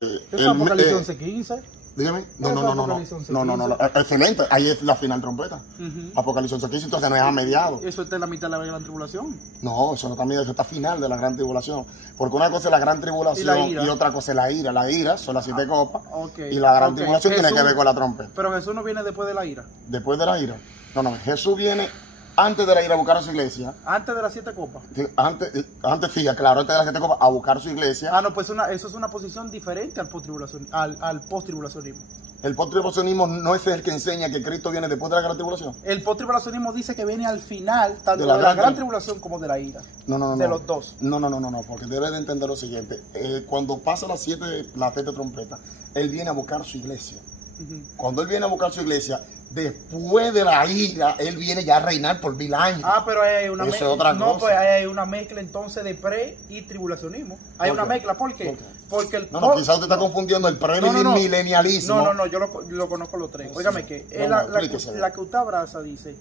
Es Apocalipsis 11:15. Dígame. No, Eso no, no, no, Apocalipsis no, 11:15. no, no, excelente. Ahí es la final trompeta. Apocalipsis 11:15, entonces no es a mediados. Eso está en la mitad de la gran tribulación. No, eso no está medio, eso está final de la gran tribulación. Porque una cosa es la gran tribulación y otra cosa es la ira. La ira son las 7 copas. Okay. Y la gran tribulación tiene que ver con la trompeta. Pero Jesús no viene después de la ira. Después de la ira. No, Jesús viene antes de la ira a buscar a su iglesia. Antes de las 7 copas. Antes, sí, claro, antes de las 7 copas a buscar su iglesia. Ah, no, pues eso es una posición diferente al post-tribulacionismo. El post-tribulacionismo no es el que enseña que Cristo viene después de la gran tribulación. El post-tribulacionismo dice que viene al final, tanto de la gran tribulación como de la ira. No. De los dos. No, porque debe de entender lo siguiente. Cuando pasa las 7 trompetas, Él viene a buscar su iglesia. Cuando Él viene a buscar su iglesia, después de la ira, Él viene ya a reinar por 1000 años. Ah, pero hay una mezcla. Otra cosa. Pues hay una mezcla entonces de pre y tribulacionismo. Hay una mezcla, ¿por qué? Porque el No, quizás usted está confundiendo el pre-milenialismo. No, yo lo conozco los tres. Óigame que la que usted abraza dice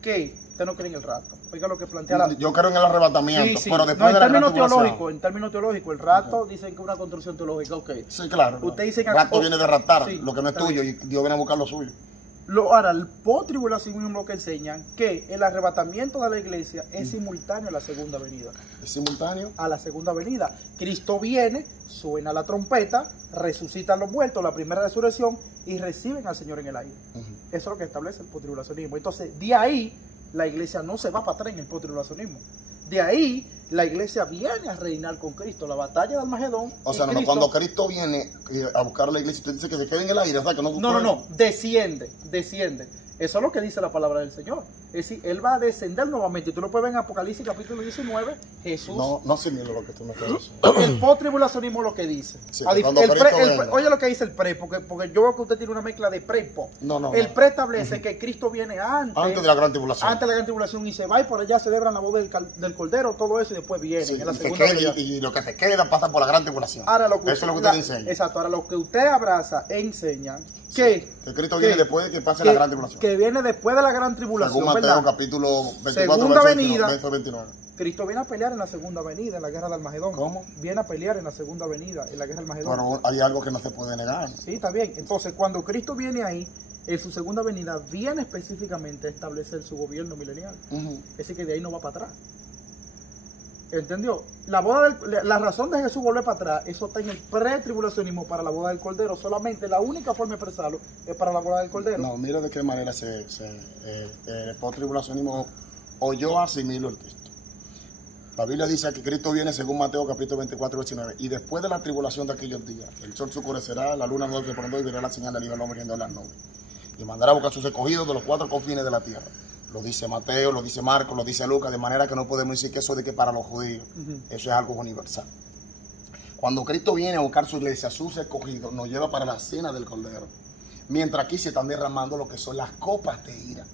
que usted no cree en el rapto. Oiga lo que plantea Yo creo en el arrebatamiento, sí. pero después de la gran tribulación. En términos teológicos, el rapto dicen que es una construcción teológica, Sí, claro. Usted dice que el rapto viene de raptar, sí, lo que no es tuyo, y Dios viene a buscar lo suyo. Ahora, el post-tribulacionismo lo que enseñan que el arrebatamiento de la iglesia es simultáneo a la segunda venida. ¿Es simultáneo? A la segunda venida. Cristo viene, suena la trompeta, resucitan los muertos, la primera resurrección, y reciben al Señor en el aire. Eso es lo que establece el post-tribulacionismo. Entonces, de ahí, la iglesia no se va para atrás en el post-tribulacionismo. De ahí, la iglesia viene a reinar con Cristo. La batalla de Armagedón. O sea, cuando Cristo viene a buscar a la iglesia, usted dice que se quede en el aire, o sea, que no, desciende. Eso es lo que dice la palabra del Señor. Es decir, Él va a descender nuevamente. Tú lo puedes ver en Apocalipsis capítulo 19, Jesús. No asimilo lo que tú me estás diciendo. El post-tribulacionismo lo que dice. Sí, oye lo que dice el pre, porque yo veo que usted tiene una mezcla de pre y post. El pre establece que Cristo viene antes de la gran tribulación. Antes de la gran tribulación y se va y por allá celebran la boda del Cordero, todo eso y después viene en la segunda venida. Y lo que se queda pasa por la gran tribulación. Eso es lo que usted enseña. Exacto, ahora lo que usted abraza enseña que Cristo viene después de que pase la gran tribulación. Que viene después de la gran tribulación. Según Mateo capítulo 24, segunda venida. Verso 29. Cristo viene a pelear en la segunda venida, en la guerra de Armagedón. ¿Cómo? Viene a pelear en la segunda venida, en la guerra de Armagedón. Pero hay algo que no se puede negar. Sí, está bien. Entonces, cuando Cristo viene ahí, en su segunda venida, viene específicamente a establecer su gobierno milenial. Es decir, que de ahí no va para atrás. ¿Entendió? La razón de Jesús volver para atrás, eso está en el pre-tribulacionismo para la boda del Cordero. Solamente la única forma de expresarlo es para la boda del Cordero. No, mira de qué manera el post-tribulacionismo o yo asimilo el Cristo. La Biblia dice que Cristo viene según Mateo capítulo 24, 19. Y después de la tribulación de aquellos días, el sol se oscurecerá, la luna no se pondrá y verá la señal del Hijo del Hombre en las nubes. Y mandará a buscar a sus escogidos de los 4 confines de la tierra. Lo dice Mateo, lo dice Marcos, lo dice Lucas, de manera que no podemos decir que eso de que para los judíos, eso es algo universal. Cuando Cristo viene a buscar su iglesia, sus escogidos, nos lleva para la cena del Cordero. Mientras aquí se están derramando lo que son las copas de ira.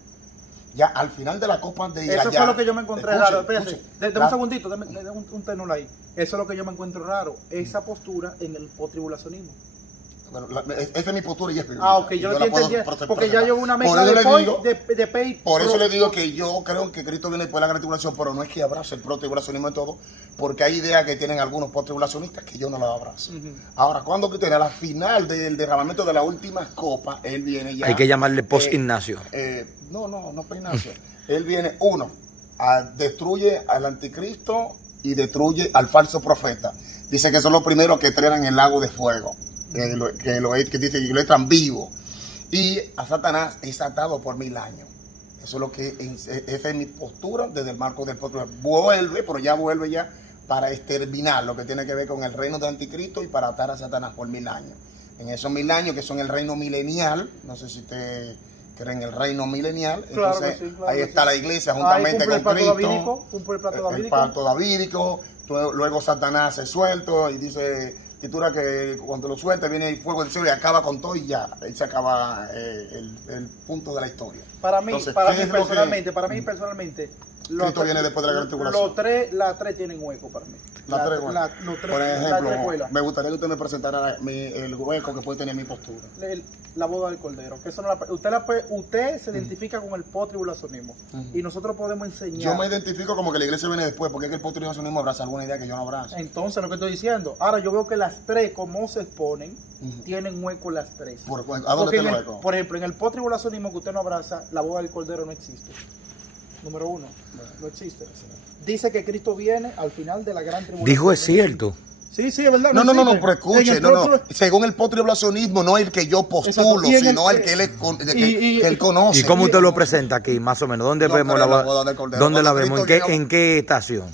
Ya al final de las copas de ira. Eso fue lo que yo me encontré raro. Espérate, déjame un segundito, déjame un tenor ahí. Eso es lo que yo me encuentro raro. Esa postura en el post-tribulacionismo. Bueno, esa es mi postura y es espiritual. Ah, ok, yo lo entendí. Porque ya yo una mezcla de pay. Por eso le digo que yo creo que Cristo viene después de la gran tribulación, pero no es que abrace el post-tribulacionismo en todo, porque hay ideas que tienen algunos post-tribulacionistas que yo no las abrazo. Ahora, cuando Cristo viene a la final del derramamiento de la última copa, Él viene ya. Hay que llamarle post-Ignacio. No post-Ignacio. Él viene, destruye al anticristo y destruye al falso profeta. Dice que son los primeros que traerán en el lago de fuego. Que dice que lo entran vivo. Y a Satanás es atado por 1000 años. Eso es lo que esa es mi postura desde el marco del pueblo. Vuelve ya para exterminar lo que tiene que ver con el reino de Anticristo y para atar a Satanás por 1000 años. En esos 1000 años que son el reino milenial, no sé si usted cree en el reino milenial, claro, entonces claro ahí está la iglesia juntamente con Cristo. Cumple el pacto davídico. Luego Satanás es suelto y dice escritura que cuando lo suelta viene el fuego del cielo y acaba con todo y ya, ahí se acaba el punto de la historia. Para mí personalmente, Cristo viene después de la gran tribulación. Las tres tienen hueco para mí. Las tres, bueno. Por ejemplo, escuelas. me gustaría que usted me presentara el hueco que puede tener mi postura. La boda del Cordero. Que eso no usted se identifica con el post-tribulacionismo. Y nosotros podemos enseñar. Yo me identifico como que la iglesia viene después, porque es que el post-tribulacionismo abraza alguna idea que yo no abrazo. Entonces, lo que estoy diciendo. Ahora, yo veo que las tres, como se exponen, tienen hueco las tres. ¿A dónde está el hueco? Por ejemplo, en el post-tribulacionismo que usted no abraza, la boda del Cordero no existe. Número uno, no existe. Dice que Cristo viene al final de la gran tribulación. Dijo es cierto. Sí, es verdad. No, pero escuche, según el post-tribulacionismo, no el que yo postulo, sino el que él conoce. ¿Y cómo usted lo presenta aquí, más o menos? ¿Dónde vemos la boda del Cordero? ¿Dónde la vemos? ¿En qué estación?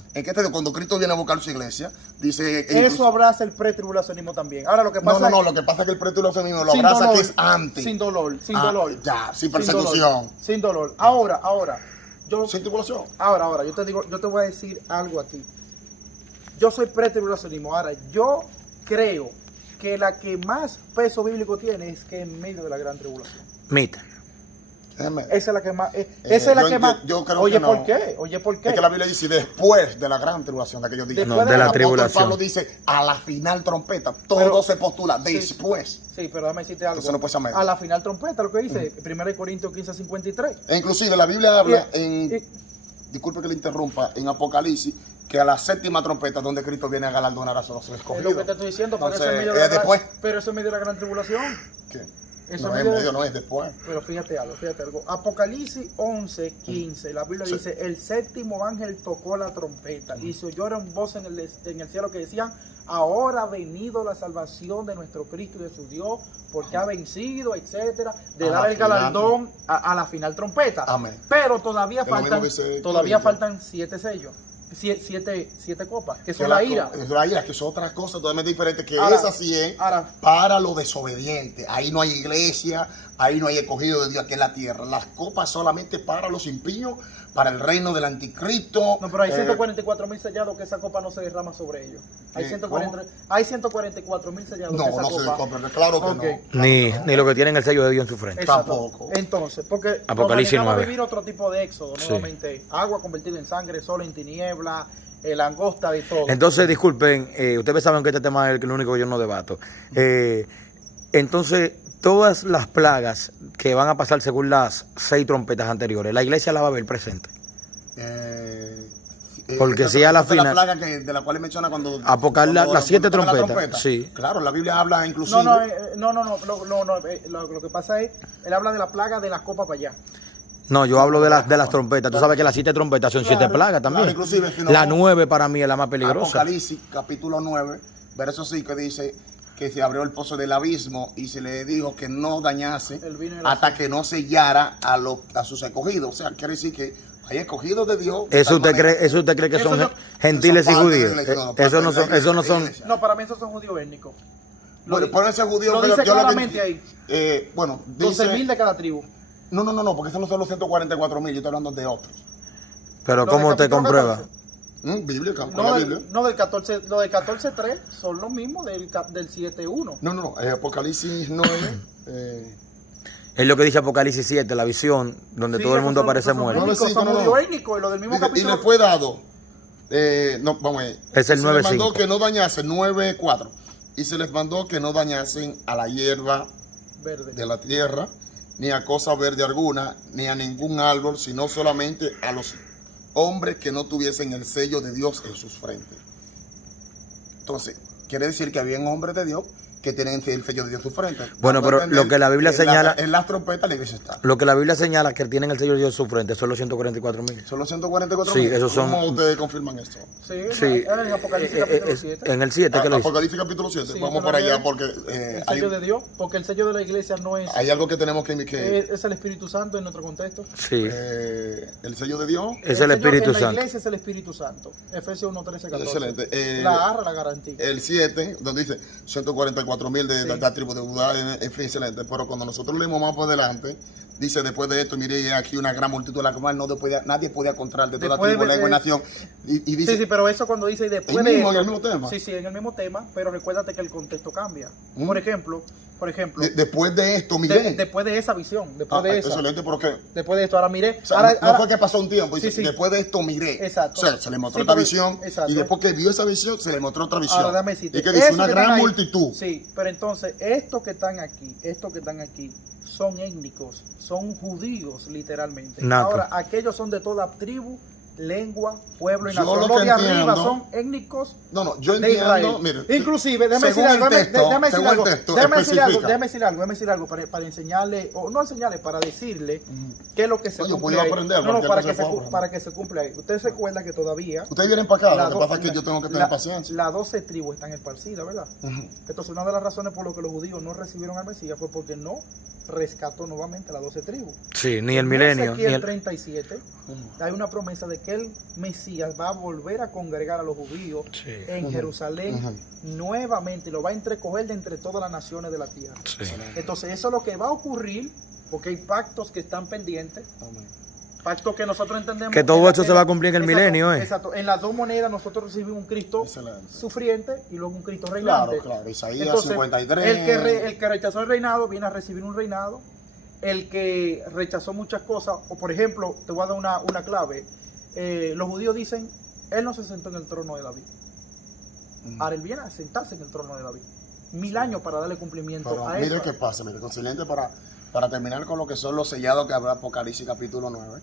Cuando Cristo viene a buscar su iglesia, dice... Eso abraza el pretribulacionismo también. Ahora lo que pasa lo que pasa es que el pretribulacionismo lo abraza dolor, que es antes. Sin dolor. Ya, sin persecución. Sin dolor. Ahora, sin tribulación. Ahora, yo te voy a decir algo a ti. Yo soy pretribulacionismo. Ahora, yo creo que la que más peso bíblico tiene es que en medio de la gran tribulación. Mita. Esa es la que más. Esa es la que más. Yo creo Oye, que no. ¿por qué? Es que la Biblia dice después de la gran tribulación de aquellos días. No, de la tribulación. Pablo dice a la final trompeta. Todo se postula después. Sí, pero déjame decirte algo. Eso no puede ser medio. A la final trompeta, lo que dice 1 Corintios 15:53. E inclusive la Biblia habla disculpe que le interrumpa, en Apocalipsis, que a la séptima trompeta donde Cristo viene a galardonar a sus escogidos. Es lo que te estoy diciendo, pero entonces, eso es en medio de la gran tribulación. ¿Qué? Eso no es en medio, no es después. Pero fíjate algo. Apocalipsis 11:15, la Biblia dice, el séptimo ángel tocó la trompeta y se oyó una voz en el cielo que decían, ahora ha venido la salvación de nuestro Cristo y de su Dios, porque ha vencido, etcétera, de dar el galardón a la final trompeta. Amén. Pero todavía faltan 7 sellos. 7 copas, que son la ira. Es la ira, que es otra cosa totalmente diferente, que esa sí es para los desobedientes. Ahí no hay iglesia, ahí no hay escogido de Dios aquí en la tierra. Las copas solamente para los impíos, para el reino del anticristo. No, pero hay 144.000 sellados que esa copa no se derrama sobre ellos. Hay 144.000 sellados que esa copa. No se descompra, claro que no. Ni lo que tienen el sello de Dios en su frente. Tampoco. Entonces, porque Apocalipsis 9. Vamos a vivir otro tipo de éxodo, nuevamente. Agua convertida en sangre, sol en tiniebla, langosta de todo. Entonces, disculpen, ustedes saben que este tema es el único que yo no debato. Entonces, todas las plagas que van a pasar según las 6 trompetas anteriores, la iglesia la va a ver presente. Porque si a la final... La plaga de la cual menciona cuando las 7 trompetas. Sí. Claro, la Biblia habla inclusive... No. Lo que pasa es, él habla de la plaga de la copa para allá. No, yo hablo de las trompetas. Tú sabes que las 7 trompetas son 7 plagas también. Claro, inclusive, la 9 para mí es la más peligrosa. Apocalipsis, capítulo 9, verso 5, dice que se abrió el pozo del abismo y se le dijo que no dañase hasta que no sellara a sus escogidos. O sea, quiere decir que hay escogidos de Dios. ¿Eso usted cree que son gentiles y judíos? Eso no son. No, para mí esos son judíos étnicos. Bueno, por ese judío. Lo dice claramente ahí. Bueno, dice 12.000 de cada tribu. No, porque esos no son los 144.000, yo estoy hablando de otros. Pero ¿cómo te comprueba? Biblia, no, del 14, lo del 14.3 son los mismos del 7.1. No, Apocalipsis 9. Es lo que dice Apocalipsis 7, la visión, donde todo el mundo aparece muerto. Son judíos étnicos, y lo del mismo capítulo. Y le fue dado, vamos a ver. Es el 9.5. Se les mandó que no dañasen, 9.4. Y se les mandó que no dañasen a la hierba verde de la tierra, ni a cosa verde alguna, ni a ningún árbol, sino solamente a los hombres que no tuviesen el sello de Dios en sus frentes. Entonces, quiere decir que habían hombres de Dios que tienen el sello de Dios en su frente. Bueno, pero lo que la Biblia señala... En las trompetas la iglesia está. Lo que la Biblia señala que tienen el sello de Dios en su frente son los 144.000. ¿Son los 144.000? Sí, esos son... ¿Cómo ustedes confirman esto? Sí, en Apocalipsis capítulo 7. En el 7, ¿qué lo dice? Apocalipsis capítulo 7. Sí, vamos para allá porque... el sello de Dios, porque el sello de la iglesia no es... Hay algo que tenemos que... es el Espíritu Santo en nuestro contexto. Sí. El sello de Dios... Es el Espíritu Santo. En la iglesia es el Espíritu Santo. Efesios 1:13, 14. Excelente. La garantía. El 7, donde dice 144.000 de la tribu de Judá, es excelente. Pero cuando nosotros leemos más por delante, dice después de esto, mire aquí una gran multitud, la cual nadie podía controlar de toda tribu, lengua y nación. Y dice, sí, pero eso cuando dice después de esto, en el mismo tema. Sí, en el mismo tema, pero recuérdate que el contexto cambia. Por ejemplo, por ejemplo, Después de esto, miré. después de esa visión, después de esa. Excelente, ¿por qué? Después de esto, ahora miré. O sea, ahora, no fue que pasó un tiempo, Sí, dice, sí. después de esto miré. Exacto. O sea, se le mostró Sí, esta porque- visión exacto. y después que vio esa visión, se le mostró otra visión. Ahora dame decirte, y que dice eso una que gran están ahí- multitud. Sí, pero entonces, estos que están aquí, son étnicos, son judíos literalmente. Nato. Ahora, aquellos son de toda tribu, lengua, pueblo y Yo nación. lo Los que de arriba entiendo- son étnicos No, yo de Israel. entiendo, mire, Inclusive, déjame decir según algo, el texto, déjame decir según el algo, texto, déjame decir especifica. algo para enseñarle, o no enseñarle, para decirle qué es lo que se Oye, cumple voy a ahí. aprender, No, cualquier para cosa que, puedo aprender. para que se cumpla ahí. Usted se acuerda que todavía Ustedes vienen para acá, la lo que do- pasa es que yo tengo que tener la- paciencia. Las 12 tribus están esparcidas, ¿verdad? Ujú. Entonces, una de las razones por las que los judíos no recibieron al Mesías fue porque no rescató nuevamente las 12 tribus. Sí, ni el En milenio. Ezequiel Ni el... 37 hay una promesa de que el Mesías va a volver a congregar a los judíos Sí. en Ujú. Jerusalén Ujú. nuevamente y lo va a entrecoger de entre todas las naciones de la tierra. Sí. Entonces, eso es lo que va a ocurrir porque hay pactos que están pendientes. Amén. Pactos que nosotros entendemos. Que todo en la- esto se en va la- a cumplir en el exacto, milenio, ¿eh? Exacto. En las dos monedas nosotros recibimos un Cristo Excelente. sufriente y luego un Cristo Claro, reinante. claro. Isaías Entonces, 53. el que rechazó el reinado viene a recibir un reinado. El que rechazó muchas cosas, o por ejemplo, te voy a dar una clave. Los judíos dicen, él no se sentó en el trono de David. Ujú. Ahora él viene a sentarse en el trono de David. 1000 años para darle cumplimiento Pero a mire eso. qué pasa, mire, conciliente para terminar con lo que son los sellados que habrá Apocalipsis capítulo 9,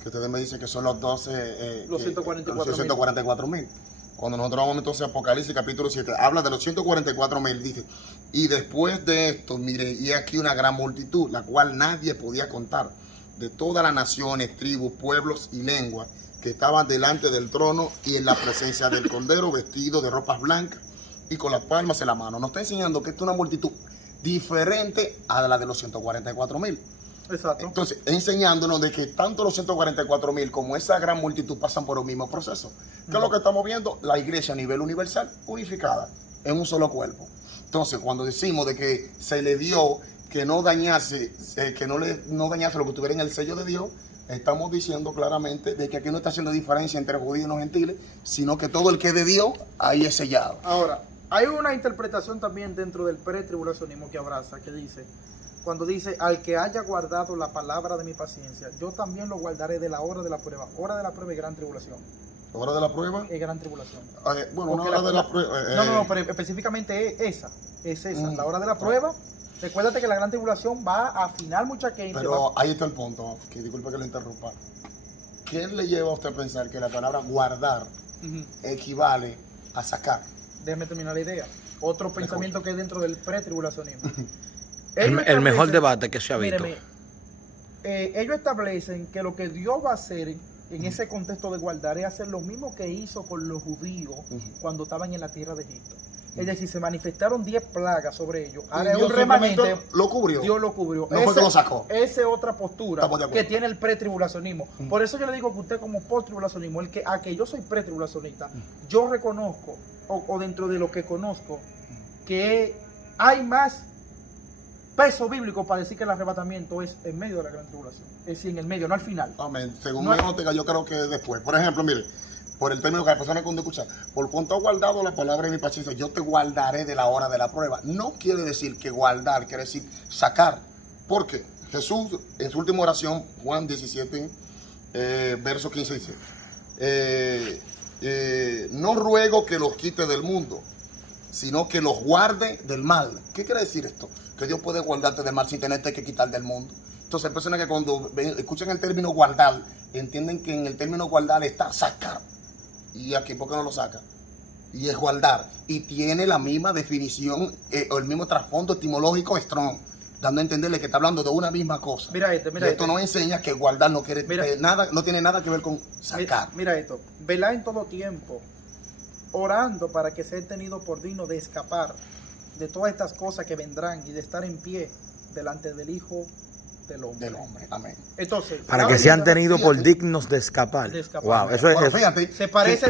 que ustedes me dicen que son los 12, Los 144.000. los 144.000. Cuando nosotros vamos entonces a Apocalipsis capítulo 7, habla de los 144.000, dice, y después de esto, mire, y aquí una gran multitud, la cual nadie podía contar, de todas las naciones, tribus, pueblos y lenguas, que estaban delante del trono y en la presencia del Cordero, vestidos de ropas blancas y con las palmas en la mano. Nos está enseñando que esta es una multitud diferente a la de los 144.000. Exacto. Entonces, enseñándonos de que tanto los 144.000 como esa gran multitud pasan por un mismo proceso. ¿Qué es lo que estamos viendo? La iglesia a nivel universal, unificada, en un solo cuerpo. Entonces, cuando decimos de que se le dio que no dañase, no dañase lo que tuviera en el sello de Dios, estamos diciendo claramente de que aquí no está haciendo diferencia entre judíos y no gentiles, sino que todo el que es de Dios, ahí es sellado. Ahora, hay una interpretación también dentro del pretribulacionismo que abraza, que dice, cuando dice, al que haya guardado la palabra de mi paciencia, yo también lo guardaré de la hora de la prueba. Hora de la prueba y gran tribulación. ¿Hora de la prueba? Es gran tribulación. Bueno, una Porque hora de la prueba. No, pero específicamente es esa, la hora de la prueba. Recuérdate que la gran tribulación va a afinar mucha gente. Pero ahí está el punto, que disculpe que lo interrumpa. ¿Qué le lleva a usted a pensar que la palabra guardar Ujú. equivale a sacar? Déjame terminar la idea. Otro pensamiento que hay dentro del pretribulacionismo. El mejor debate que se ha visto. Míreme, ellos establecen que lo que Dios va a hacer en ese contexto de guardar es hacer lo mismo que hizo con los judíos cuando estaban en la tierra de Egipto. Es decir, se manifestaron 10 plagas sobre ellos. Ahora es Dios un remanente. simplemente lo cubrió. Dios lo cubrió. No fue que lo sacó. Esa es otra postura Estamos de acuerdo. que tiene el pretribulacionismo. Por eso yo le digo que usted como posttribulacionismo, que yo soy pretribulacionista, yo reconozco, o dentro de lo que conozco, que hay más peso bíblico para decir que el arrebatamiento es en medio de la gran tribulación. Es decir, en el medio, no al final. Amén. Según No mi hay- óptica, yo creo que después. Por ejemplo, mire, por el término que hay personas cuando escuchan, por cuanto has guardado la palabra de mi paciencia, yo te guardaré de la hora de la prueba. No quiere decir que guardar, quiere decir sacar. ¿Por qué? Jesús, en su última oración, Juan 17, verso 15, dice, no ruego que los quite del mundo, sino que los guarde del mal. ¿Qué quiere decir esto? Que Dios puede guardarte del mal sin tenerte que quitar del mundo. Entonces hay personas que cuando escuchan el término guardar, entienden que en el término guardar está sacar. Y aquí, ¿por qué no lo saca? Y es guardar. Y tiene la misma definición o el mismo trasfondo etimológico strong, dando a entenderle que está hablando de una misma cosa. Mira Y esto esto nos enseña que guardar no quiere Mira. nada, no tiene nada que ver con sacar. Mira esto, velá en todo tiempo, orando para que sea tenido por digno de escapar de todas estas cosas que vendrán y de estar en pie delante del Hijo del Hombre. Del hombre. Amén. Entonces, Para ahora que sean mira, tenidos por fíjate. dignos de escapar. De escapar. Wow, eso es. Bueno, fíjate. Se parece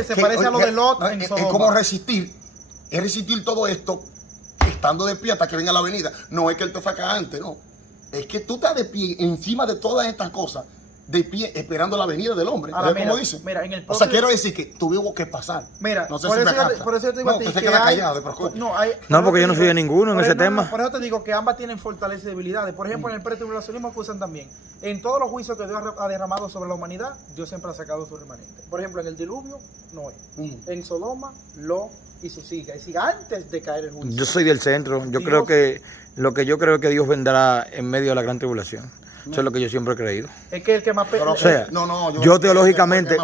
a lo de Lot en Es Sodoma. como resistir. Es resistir todo esto estando de pie hasta que venga la venida. No es que él te saca antes, no. Es que tú estás de pie encima de todas estas cosas, de pie esperando la venida del hombre. Ahora, ¿Cómo dice? Mira, en el O sea, quiero decir que tuvimos que pasar. Mira, no sé por, si eso me yo, capta. por eso yo te digo a No, ti usted se que queda hay, callado, pero escucha. No, porque yo no soy de ninguno en ese tema. Por eso te digo que ambas tienen fortalezas y debilidades. Por ejemplo, en el pretribulacionismo que usan también. En todos los juicios que Dios ha derramado sobre la humanidad, Dios siempre ha sacado su remanente. Por ejemplo, en el diluvio, Noé. En Sodoma, Lot y sus hijas. Es decir, antes de caer el juicio. Yo soy del centro. Yo Dios- creo que lo que yo creo es que Dios vendrá en medio de la gran tribulación. Eso es lo que yo siempre he creído. Es que el que más... Pero, O sea, yo teológicamente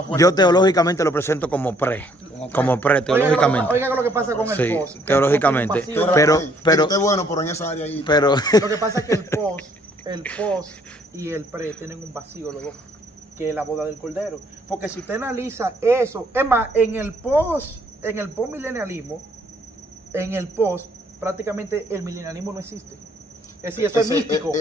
lo presento como teológicamente. Oiga lo que pasa con el Sí, post. Que el teológicamente. post tiene un vacío. Pero- Usted es bueno, pero en esa área ahí. Pero Lo que pasa es que el post y el pre tienen un vacío los dos, que es la boda del Cordero. Porque si usted analiza eso, es más, en el post milenialismo, prácticamente el milenialismo no existe. Es decir, eso es místico.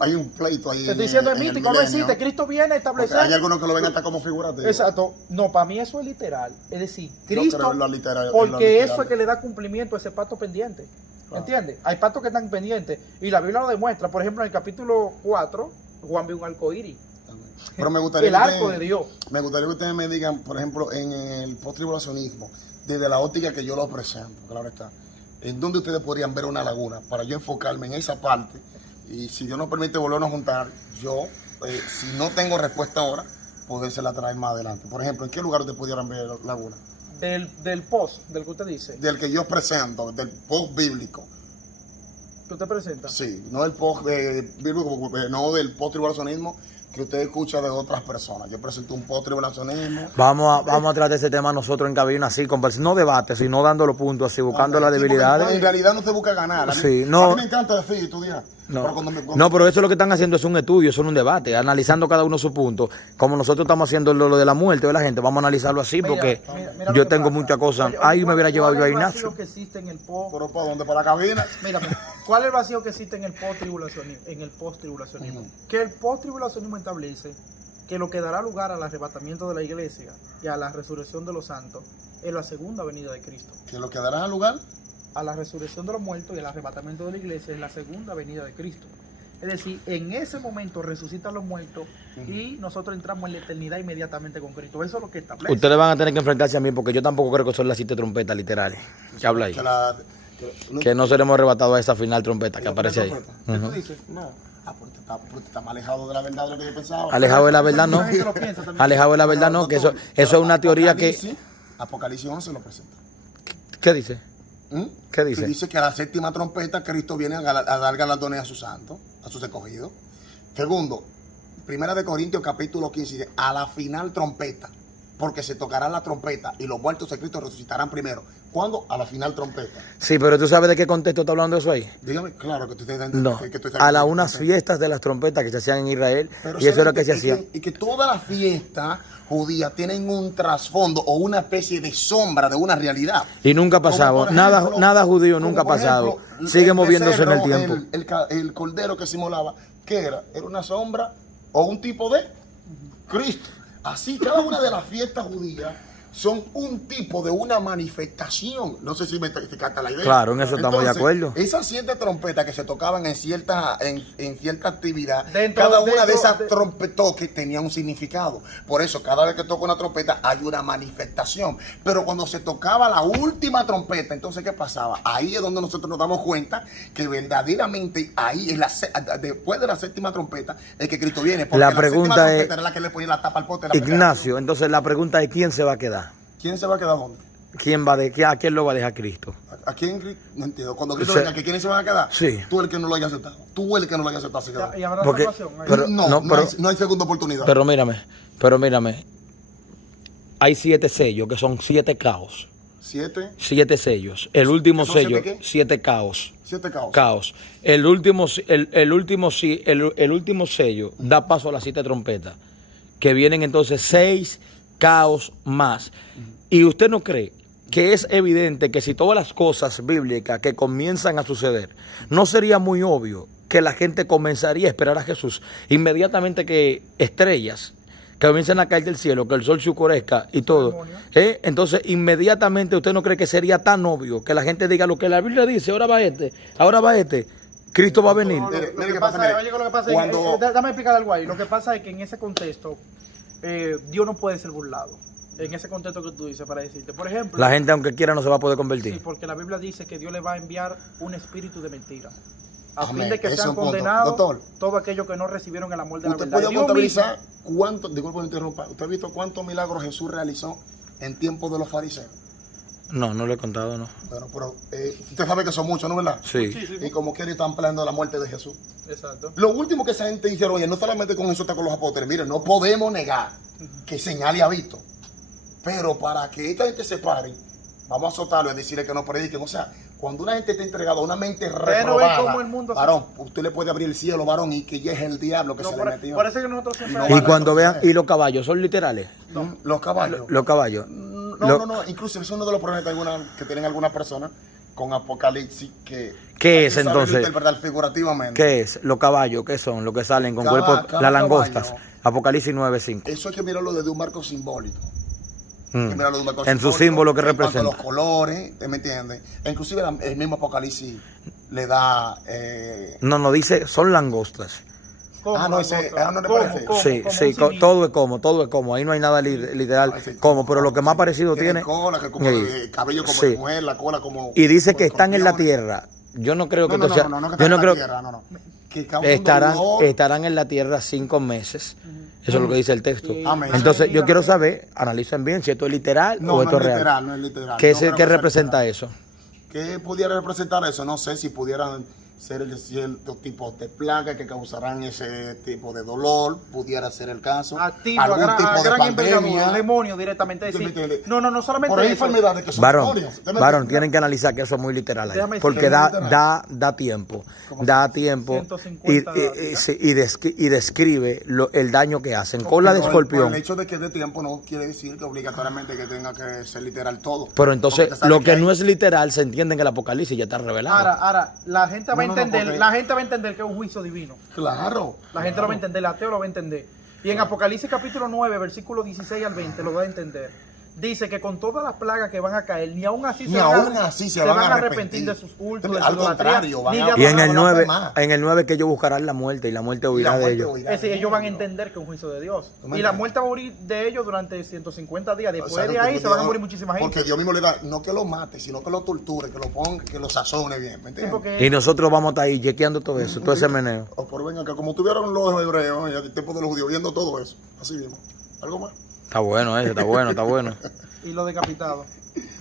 Hay un pleito ahí. Te estoy diciendo es en el místico, no milenio. existe. Cristo viene a Porque establecer. hay algunos que lo ven hasta como figurativo. Exacto. No, para mí eso es literal. Es decir, Yo Cristo, creo en lo literal, en lo porque literal. eso es que le da cumplimiento a ese pacto pendiente. Claro. ¿Entiendes? Hay pactos que están pendientes. Y la Biblia lo demuestra. Por ejemplo, en el capítulo 4, Juan vio un arco iris. Pero me gustaría El que arco ustedes- de Dios. Me gustaría que ustedes me digan, por ejemplo, en el post-tribulacionismo, desde la óptica que yo lo presento, claro está, en dónde ustedes podrían ver una laguna, para yo enfocarme en esa parte, y si Dios nos permite volvernos a juntar, yo, si no tengo respuesta ahora, podérsela traer más adelante. Por ejemplo, ¿en qué lugar ustedes pudieran ver laguna? Del post, del que usted dice, Del que yo presento, del post bíblico. que usted presenta. Sí, no del post bíblico, no del post-tribulacionismo que usted escucha de otras personas. Yo presento un post-tribulacionismo. vamos a tratar ese tema nosotros en cabina así, no debate, sino dando los puntos así, buscando las Sí, porque debilidades. en realidad no se busca ganar. Sí, a no. mí me encanta decir, estudiar. No. Pero cuando No, pero eso lo que están haciendo es un estudio, son un debate, analizando cada uno su punto. Como nosotros estamos haciendo lo de la muerte de la gente, vamos a analizarlo así, porque Mira lo yo que tengo pasa. muchas cosas. Oye, Ahí me hubiera llevado yo a ¿cuál es el Ignacio. vacío que existe en el post? ¿Pero para dónde? ¿Para la cabina? Mírame, ¿cuál es el vacío que existe en el post-tribulacionismo? Que el post-tribulacionismo establece que lo que dará lugar al arrebatamiento de la iglesia y a la resurrección de los santos es la segunda venida de Cristo. Que lo que dará lugar. A la resurrección de los muertos y el arrebatamiento de la iglesia es la segunda venida de Cristo. Es decir, en ese momento resucitan los muertos y nosotros entramos en la eternidad inmediatamente con Cristo. Eso es lo que establece. Ustedes van a tener que enfrentarse a mí, porque yo tampoco creo que son las 7 trompetas literales. ¿Qué habla ahí? Que no seremos arrebatados a esa final trompeta que aparece ahí. ¿Qué tú dices? No. Porque está más alejado de la verdad de lo que yo pensaba. Alejado de la verdad, no. Mucha gente lo piensa también. Alejado de la verdad, no. Que eso es una teoría que. Apocalipsis 11 lo presenta. ¿Qué dice? ¿Mm? ¿Qué dice? Que dice que a la séptima trompeta Cristo viene a dar galardones a sus santos, a sus escogidos. Segundo, Primera de Corintios capítulo 15 dice, a la final trompeta, porque se tocará la trompeta y los muertos de Cristo resucitarán primero. ¿Cuándo? A la final trompeta. Sí, pero ¿tú sabes de qué contexto está hablando eso ahí? Dígame, claro que tú estás No, a las unas fiestas de las trompetas que se hacían en Israel, y eso era lo que se hacía. Y que todas las fiestas judías tienen un trasfondo o una especie de sombra de una realidad. Y nunca ha pasado, Como por nada, ejemplo- nada judío como nunca ha por pasado. ejemplo, Sigue el moviéndose en el becerro, tiempo. El cordero que simulaba, ¿qué era? Era una sombra o un tipo de Cristo. Así, cada una de las fiestas judías son un tipo de una manifestación. No sé si me capta la idea. Claro, en eso estamos de acuerdo. Esas 7 trompetas que se tocaban en cierta actividad, Dentro- cada una de dentro esas de- trompetoques tenía un significado. Por eso, cada vez que toca una trompeta hay una manifestación. Pero cuando se tocaba la última trompeta, entonces, ¿qué pasaba? Ahí es donde nosotros nos damos cuenta que verdaderamente ahí, después de la séptima trompeta, es que Cristo viene. Porque La la pregunta séptima es- trompeta era la que le ponía la tapa al pote. de la primera Ignacio, entonces la pregunta es: ¿quién se va a quedar? nación. ¿Quién se va a quedar dónde? ¿A quién lo va a dejar Cristo? ¿A quién? No entiendo. Cuando Cristo O sea, venga, ¿que quiénes se van a quedar? sí. Tú el que no lo haya aceptado. Tú el que no lo haya aceptado se queda. Y habrá Porque- salvación. ahí. pero- no, no, pero- no hay segunda oportunidad. Pero mírame. Hay 7 sellos, que son 7 caos. 7 7 sellos. El último ¿Que son sello, 7 qué? 7 caos. caos. Caos. El último sello da paso a las 7 trompetas, que vienen entonces 6 caos más. Y usted no cree que es evidente que si todas las cosas bíblicas que comienzan a suceder, no sería muy obvio que la gente comenzaría a esperar a Jesús inmediatamente que estrellas que comiencen a caer del cielo, que el sol se oscurezca y todo. Entonces, inmediatamente usted no cree que sería tan obvio que la gente diga lo que la Biblia dice, ahora va este. Cristo va a venir. No, Mire, lo mire que qué pasa, pasa, oye, lo que pasa cuando- es que, dame explicar algo ahí. Lo que pasa es que en ese contexto, Dios no puede ser burlado. En ese contexto que tú dices, para decirte. Por ejemplo, La gente, aunque quiera, no se va a poder sí, convertir. porque la Biblia dice que Dios le va a enviar un espíritu de mentira. A Amén. fin de que Ese es sean un punto. condenados Doctor. todos aquellos que no recibieron el amor de la Usted verdad. puede Y Dios contabilizar mismo- cuánto, disculpe que interrumpa, ¿usted ha visto cuántos milagros Jesús realizó en tiempo de los fariseos? No, no lo he contado, no. Bueno, pero usted sabe que son muchos, ¿no verdad? Sí. Muchísimo. Y como quiera están planeando la muerte de Jesús. Exacto. Lo último que esa gente dijeron, oye, no solamente con Jesús está con los apóstoles, mire, no podemos negar que señal ha visto. Pero para que esta gente se pare, vamos a azotarlo y a decirle que no prediquen. O sea, cuando una gente está entregada a una mente no ve reprobada, cómo el mundo se- varón, usted le puede abrir el cielo, varón, y que ya es el diablo que No, se por, le metió. por eso es que nosotros siempre... No Y van a cuando vean, retroceder. y los caballos, ¿son literales? Los caballos. Los caballos. No, incluso es uno de los problemas que tienen algunas personas con Apocalipsis que... ¿Qué es, saben entonces? interpretar figurativamente. ¿Qué es? Los caballos, ¿qué son? Los que salen con Cada- cuerpo, cada las langostas. caballo. Apocalipsis 9:5. Eso hay que mirarlo desde un marco simbólico. Mm. Hay que mirarlo desde un marco En su simbólico, símbolo que en cuanto a representa. los colores, ¿me entiendes? Inclusive el mismo Apocalipsis le da... No, dice, son langostas. ¿Cómo, no, ese- langosta? no le ¿Cómo? parece. ¿Cómo? Sí, ¿Cómo sí, un cilindro? todo es como. Ahí no hay nada literal Ay, sí, como, pero lo que más parecido tiene. cola, que como Sí. de cabello como Sí. de mujer, la cola como... Y dice como que de están en la escorpión. tierra. Yo no creo que No, esto sea. que Yo están no en creo. la tierra, no. Que causan Estarán, dolor. estarán en la tierra 5 meses. Eso es lo que dice el texto. Sí. Amén. Entonces, yo quiero saber, analicen bien si esto es literal No, o no esto es es real. literal, no es literal. ¿Qué, No se- creo qué que sea representa literal. eso? ¿Qué pudiera representar eso? No sé si pudieran ser ciertos tipos de plagas que causarán ese tipo de dolor, pudiera ser el caso. Activo, Algún a tipo de gran envergadura, pandemia. demonio directamente. ¿Usted me Decir, entiende? no solamente Por ahí eso. enfermedades que son Varón, demonios. ¿Usted me varón, entiende? tienen que analizar que eso es muy literal ahí, Déjame porque decirle, da tiempo, da tiempo 150 sí, y describe el daño que hacen. Cola de Por escorpión. el hecho de que de tiempo no quiere decir que obligatoriamente que tenga que ser literal todo. Pero entonces, Porque usted sabe lo que hay- no es literal se entiende en el Apocalipsis ya está revelado. Ahora, la gente va a No, no, entender, porque- la gente va a entender que es un juicio divino. Claro. La gente lo va a entender, el ateo lo va a entender. Y en Apocalipsis capítulo 9, versículo 16 al 20 lo va a entender. Dice que con todas las plagas que van a caer, ni aún así Ni aún así se van a arrepentir. de sus cultos, de Al su idolatría, contrario, van ni a- de Y en adorar el a la 9, más. en el 9 que ellos buscarán la muerte y la muerte Y huirá la de muerte ellos. huirá Es decir, de ellos van a ellos. entender que es un juicio de Dios. ¿Tú me Y la entiendes? muerte va a morir de ellos durante 150 días. Después O sea, de que ahí Dios- se van a morir muchísima gente. Porque Dios mismo le da, no que lo mate, sino que lo torture, que lo ponga, que lo sazone bien. ¿Me Sí, entiendes? porque Y nosotros vamos a estar ahí chequeando todo eso, todo ese meneo. O por venga, que como tuvieron los hebreos, y el tiempo de los judíos, viendo todo eso. Así mismo. ¿Algo más? Está bueno ese, está bueno, está bueno. y los decapitados.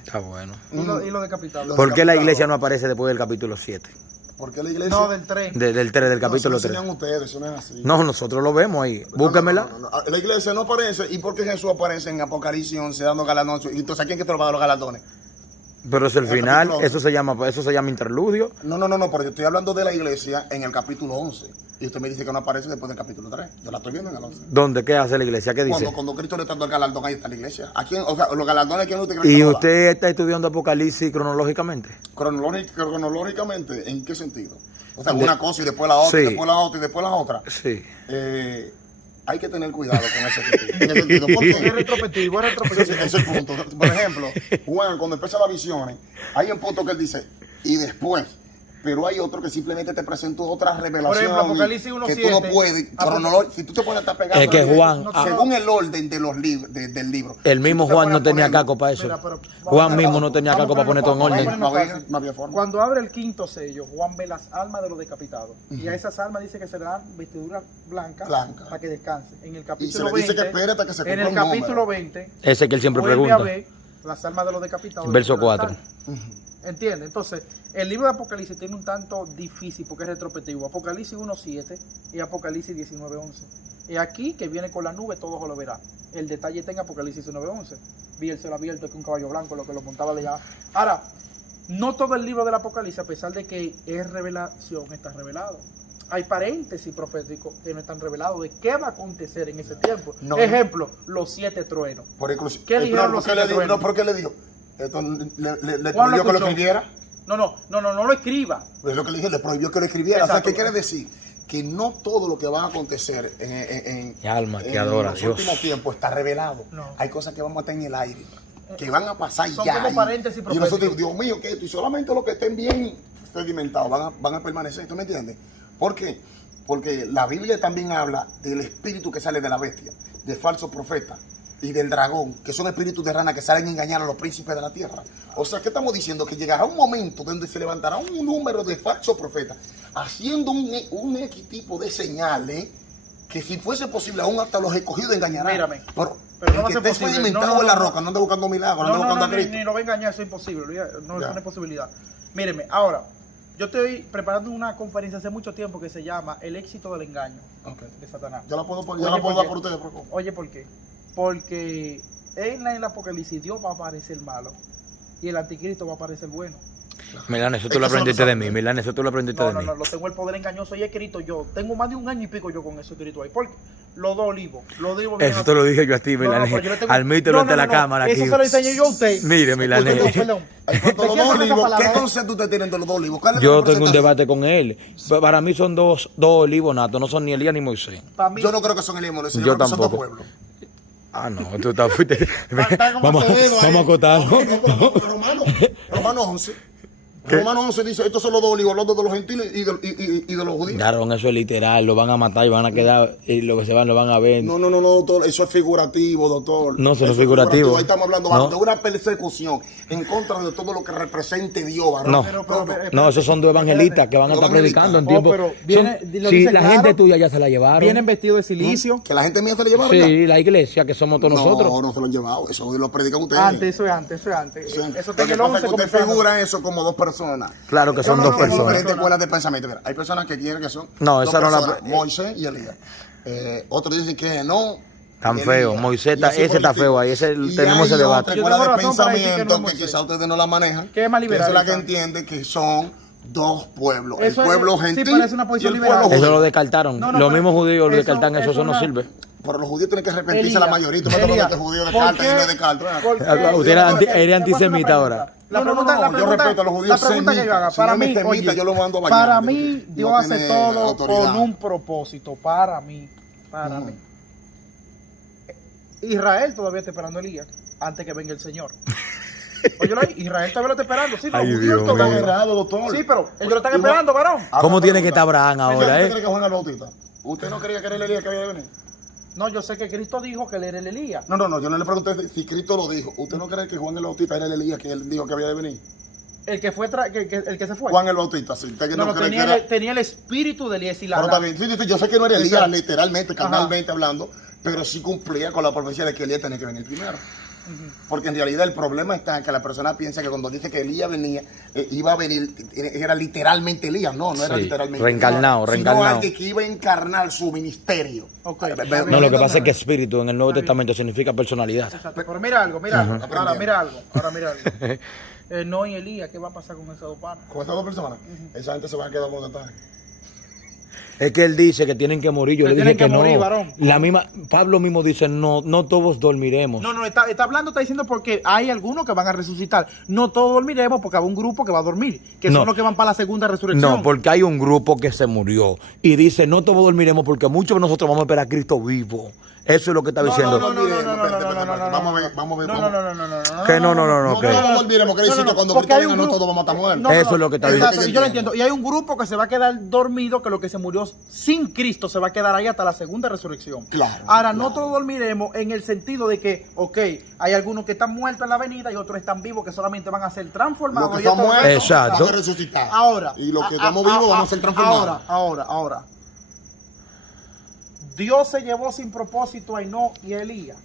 Está bueno. Y los decapitados. ¿Por qué la iglesia no aparece después del capítulo 7? ¿Por qué la iglesia? No, del 3. Del 3, del No, capítulo eso lo 3. enseñan ustedes, eso no es así. No, nosotros lo vemos ahí. Búsquemela. No. La iglesia no aparece. ¿Y por qué Jesús aparece en Apocalipsis 11 dando galardones? ¿Y entonces a quién que te lo va a dar los galardones? Pero es el El final, capítulo- eso se llama interludio. No, pero yo estoy hablando de la iglesia en el capítulo 11. Y usted me dice que no aparece después del capítulo 3. Yo la estoy viendo en el 11. ¿Dónde? ¿Qué hace la iglesia? ¿Qué dice? Cuando Cristo le está dando el galardón, ahí está la iglesia. ¿A quién? O sea, los galardones, ¿a quién usted cree que ¿Y lo va a dar? usted está estudiando Apocalipsis cronológicamente? Cronológicamente, ¿en qué sentido? O sea, una cosa y después la otra, Sí. y después la otra, y después la otra. Sí. Hay que tener cuidado con ese sentido. En ese sentido. ¿Por Es qué? retrospectivo, es retrospectivo. Ese es el punto. Por ejemplo, Juan, cuando empieza las visiones, hay un punto que él dice, y después. Pero hay otro que simplemente te presentó otra revelación. Por ejemplo, Apocalipsis que tú no 1:7. puedes. Si tú te pones a estar pegado. Es que a la Juan- Biblia, según el orden de los del libro. El mismo Si tú te Juan pones no a tenía ponerlo- caco para eso. Mira, pero vamos Juan a- mismo no tenía vamos caco a para poner todo en ponerlo orden. No fácil. había, no había forma. Cuando abre el quinto sello, Juan ve las almas de los decapitados. Y a esas almas dice que se le dan vestiduras blancas Blanca. para que descansen. En el Y se capítulo le dice 20, que espérate que se en cumpla el un número. capítulo 20, Ese que él siempre vuelve a pregunta. ver las almas de los decapitados. Verso dentro del 4. altar. ¿Entiendes? Entonces, el libro de Apocalipsis tiene un tanto difícil porque es retrospectivo. Apocalipsis 1:7 y Apocalipsis 19:11. Y aquí que viene con la nube, todo lo verá. El detalle está en Apocalipsis 9:11. Vi el cielo abierto, es que un caballo blanco, lo que lo montaba le llama. Ahora, no todo el libro del Apocalipsis, a pesar de que es revelación, está revelado. Hay paréntesis proféticos que no están revelados de qué va a acontecer en ese tiempo. No. Ejemplo, los 7 truenos. Por inclusive, ¿Qué dijeron los ¿por qué le dijo? truenos? No, ¿por qué le dijo? Esto le Juan lo prohibió que lo escuchó. escribiera. No lo escriba. Pues lo que le dije, le prohibió que lo escribiera. O sea, Exacto. ¿qué quiere decir? Que no todo lo que va a acontecer en Mi alma que adora a los Dios. últimos tiempos está revelado. No. Hay cosas que vamos a estar en el aire, que van a pasar Son ya. como paréntesis y nosotros, proféticos. Dios mío, ¿qué esto? Y solamente los que estén bien sedimentados, van a permanecer. ¿Tú me entiendes? ¿Por qué? Porque la Biblia también habla del espíritu que sale de la bestia, del falso profeta y del dragón, que son espíritus de rana que salen a engañar a los príncipes de la tierra. O sea, ¿qué estamos diciendo? Que llegará un momento donde se levantará un número de falsos profetas haciendo un X tipo de señales que si fuese posible aún hasta los escogidos engañarán. Mírame. Pero no va a el ser que esté posible. sedimentado en la roca, no anda buscando milagros, no anda buscando a Cristo. Ni lo va a engañar, eso es imposible. No, Ya. eso no es posibilidad. Míreme, ahora, yo estoy preparando una conferencia hace mucho tiempo que se llama El éxito del engaño de Satanás. Yo la puedo, Oye, dar ¿por por qué? ustedes, por favor. Oye, ¿por qué? Porque en el Apocalipsis Dios va a aparecer malo y el anticristo va a aparecer bueno. Milán, eso Es tú lo que eso no aprendiste lo de sabe. mí. Milán, eso tú lo aprendiste de mí. No, lo tengo el poder engañoso y he escrito yo. Tengo más de 1 año y pico yo con eso escrito ahí. Porque los dos olivos. Eso te lo dije yo a ti, Milán. pero yo le tengo- Admítelo ante la cámara Eso aquí. se lo enseño yo a usted. Mire, Milán. Perdón. En cuanto a los ¿De quién dos son esas olivos, ¿qué palabras? concepto ustedes tienen de los dos olivos? ¿Cuál es la Yo tengo un representación? debate con él. Para mí son dos olivos natos, no son ni Elías ni Moisés. Para mí, Yo no creo que son el mismo, Yo creo que son dos tampoco. pueblos. Ah, no, tú estás fuiste. Está como Vamos, Acevedo ahí. vamos a acotarlo. Romano 11. Romano 11 dice, estos son los dos olivos, hablando de los gentiles y de los judíos. Claro, eso es literal, lo van a matar y van a quedar, y lo que se van lo van a ver. No, doctor, eso es figurativo, doctor. No, eso no es Eso figurativo. Ahí estamos hablando No. de una persecución en contra de todo lo que represente Dios, varón. No, Pero, no, esos son dos evangelistas que van a Dos estar predicando en evangelistas. tiempo. pero viene- son- lo sí, dice la claro. gente tuya ya se la llevaron. vienen vestidos de silicio. Que la gente mía se le llevaron ya. Sí, la iglesia, que somos todos nosotros. No se lo han llevado. Eso lo predican ustedes. Antes, eso es antes. O sea, Eso lo está que en el pasa 11 es que usted comenzando. figura eso como dos personas. Claro que son No, dos no, no, personas. Diferentes escuelas de pensamiento. Mira, hay personas que quieren que son No, dos esa no la- personas, Moisés y Elías. Otros dicen que no. Tan y feo. Elías. Moisés Y así ese por el está estilo. feo ahí, ese Y tenemos ese hay debate. otra Yo escuela tengo de razón para decir que no pensamiento es que Moisés. quizá ustedes no la manejan. Que es más Esa es la liberal, que ¿sabes? entiende que son dos pueblos. Eso el es- pueblo sí, gentil parece una y posición el liberal. pueblo Eso lo judío. descartaron. No, Los pero mismos judíos lo eso- descartan, eso no una- sirve. Pero los judíos tienen que arrepentirse Elías, la mayoría. Tú me estás hablando de judíos de ¿por carta y qué? no de carta. ¿Por qué? Usted era anti- eres antisemita ahora. La No, pregunta, yo la pregunta, respeto a los judíos la pregunta que yo haga, semitas. para Si no mí, es semita, oye, yo lo mando a bañar, para no mí Dios tiene hace todo autoridad. con un propósito, para mí. Israel todavía está esperando a Elías antes que venga el Señor. Óyelo ahí, Israel todavía lo está esperando. Sí, los Ay, judíos Dios todavía- mío. Errado, doctor. Sí, pero ellos lo están esperando, varón. ¿Cómo tiene que estar Abraham ahora, ¿Usted eh? cree que Juan el Bautista? ¿Usted no creía que era el Elías que había de venir? No, yo sé que Cristo dijo que él era el Elías. No, yo no le pregunté si Cristo lo dijo. ¿Usted no cree que Juan el Bautista era el Elías que él dijo que había de venir? El que fue, el que se fue. Juan el Bautista, sí. Usted que no, no cree que tenía, era... tenía el espíritu de Elías y la... Pero está bien. Sí, yo sé que no era Elías, Exacto. literalmente, carnalmente hablando, pero sí cumplía con la profecía de que Elías tenía que venir primero. Porque en realidad el problema está en que la persona piensa que cuando dice que Elías venía, iba a venir, era literalmente Elías. No era Sí, literalmente reencarnado, Elías, reencarnado. Sino alguien que iba a encarnar su ministerio. Ok. No, lo que pasa es que espíritu en el Nuevo Testamento significa personalidad. Exacto. Pero mira algo, mira algo. Aprendiendo. Ahora mira algo. No y Elías, ¿qué va a pasar con esos dos panas? Con estas dos personas, esa gente se va a quedar con detalles. Es que él dice que tienen que morir. Yo Que le dije tienen que que morir, no. varón. La misma, Pablo mismo dice, no todos dormiremos. No, está hablando, está diciendo porque hay algunos que van a resucitar. No todos dormiremos porque hay un grupo que va a dormir, que No. son los que van para la segunda resurrección. No, porque hay un grupo que se murió y dice, no todos dormiremos porque muchos de nosotros vamos a esperar a Cristo vivo. Eso es lo que está diciendo. No. Vamos a ver. No. Que no, Que que- no olvidemos que dice que cuando porque Cristo hay venga un no grupo- todos vamos a estar muertos. No, Eso es lo que está exacto, diciendo. y yo lo entiendo. Y hay un grupo que se va a quedar dormido, que lo que se murió sin Cristo se va a quedar ahí hasta la segunda resurrección. Claro, Ahora, claro. no todos dormiremos en el sentido de que, ok, hay algunos que están muertos en la avenida y otros están vivos que solamente van a ser transformados. Los que y están otros- muertos Exacto. van a resucitar. Ahora. Y los que estamos vivos vamos a ser transformados. Ahora. Dios se llevó sin propósito a Enoch y a Elías.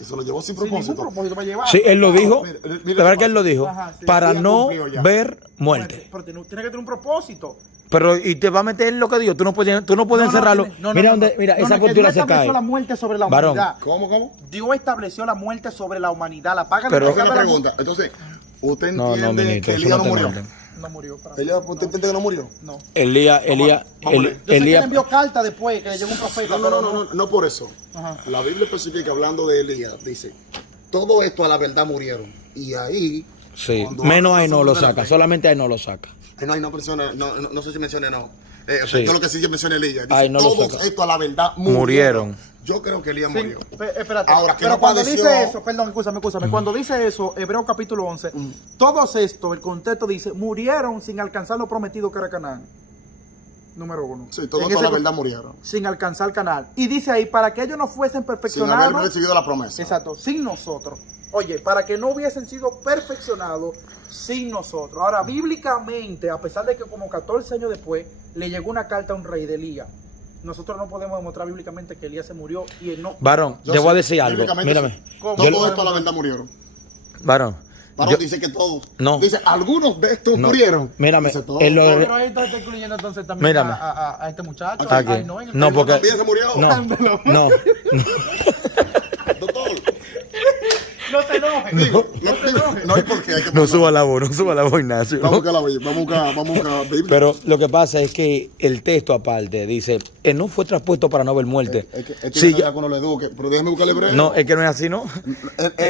Eso lo llevó sin Sin ningún propósito. propósito para llevar. Sí, él lo dijo. mira La verdad qué que él lo dijo. Ajá, sí. Para Ya no cumplió ya. ver muerte. Pero tiene que tener un propósito. Pero y te va a meter en lo que dijo. Tú no puedes encerrarlo. Mira esa postura Dios se cae. estableció la muerte sobre la Varón. humanidad. ¿Cómo? Dios estableció la muerte sobre la humanidad. La paga Pero- Esa es la pregunta. Entonces, ¿usted No, entiende ministro, que eso Elías no no te murió? meten. No murió. Para ¿Usted entiende que no murió? No. Elías, Vamos a leer. Yo sé que Elías. le envió carta después, que le llegó un profeta. No por eso. Ajá. La Biblia especifica, hablando de Elías, dice, todo esto a la verdad murieron. Y ahí... Sí, cuando menos habla ahí no sobre lo la saca, fe, solamente ahí no lo saca. No menciona, no sé si mencioné, no. Sí. Todo lo que sí yo mencioné Elías. Dice, Ay, no lo todos saca. estos a la verdad Murieron. Yo creo que Elías Sí, murió. espérate. Ahora, que pero no cuando padeció- dice eso, perdón, escúchame, cuando dice eso, Hebreo capítulo 11, todos estos, el contexto dice, murieron sin alcanzar lo prometido que era Canaán. Número 1. Sí, todos a la verdad murieron. Sin alcanzar Canaán. Y dice ahí, para que ellos no fuesen Sin haber perfeccionados. recibido la promesa. Exacto, sin nosotros. Oye, para que no hubiesen sido perfeccionados sin nosotros. Ahora, bíblicamente, a pesar de que como 14 años después le llegó una carta a un rey de Elías, nosotros no podemos demostrar bíblicamente que Elías se murió y él no. Varón, Yo te voy a sé, decir algo. bíblicamente Mírame. sí. ¿Cómo? Todos estos a la verdad murieron. Varón. Varón yo- dice que todos. No. Dice, algunos de estos No. murieron. Mírame, Dice, todos. en lo- Pero ahí está incluyendo entonces también Mírame. a este muchacho. Aquí. Ay, no, en el No, texto porque- También se murió. No, no. Doctor. No te enojes. Digo, No te enojes. no hay por qué. Hay que No suba la voz, Ignacio. Vamos a buscar la Biblia. Vamos a buscar Biblia. Pero lo que pasa es que el texto aparte dice, no fue traspuesto para no ver muerte. Es que Sí, no alguno lo eduque. Pero déjeme buscar el hebreo. no, es que no es así, ¿no?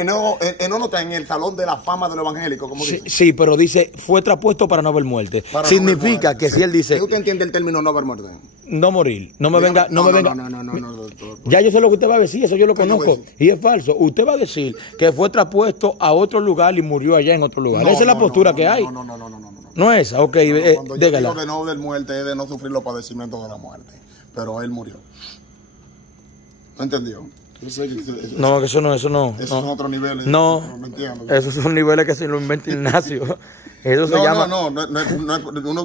No está en el salón de la fama de los evangélicos, como Sí, dice. sí, pero dice, fue traspuesto para no ver muerte. Para no Significa ver muerte. que si él dice, ¿Qué usted entiende el término no ver muerte? no morir, no me venga, no me venga. No, doctor. Ya yo sé lo que usted va a decir, eso yo lo ¿Qué yo voy a conozco. decir? Y es falso. Usted va a decir que fue traspuesto a otro lugar y murió allá en otro lugar. No, Esa es la no, postura no, que no, hay. No. No es esa, ok, Cuando yo dígala. digo de no ver muerte es de no sufrir los padecimientos de la muerte. Pero él murió. ¿No entendió? Yo sé que No, que eso no. esos son otros niveles. No, No entiendo. esos son niveles que se lo inventa Ignacio. Eso se llama,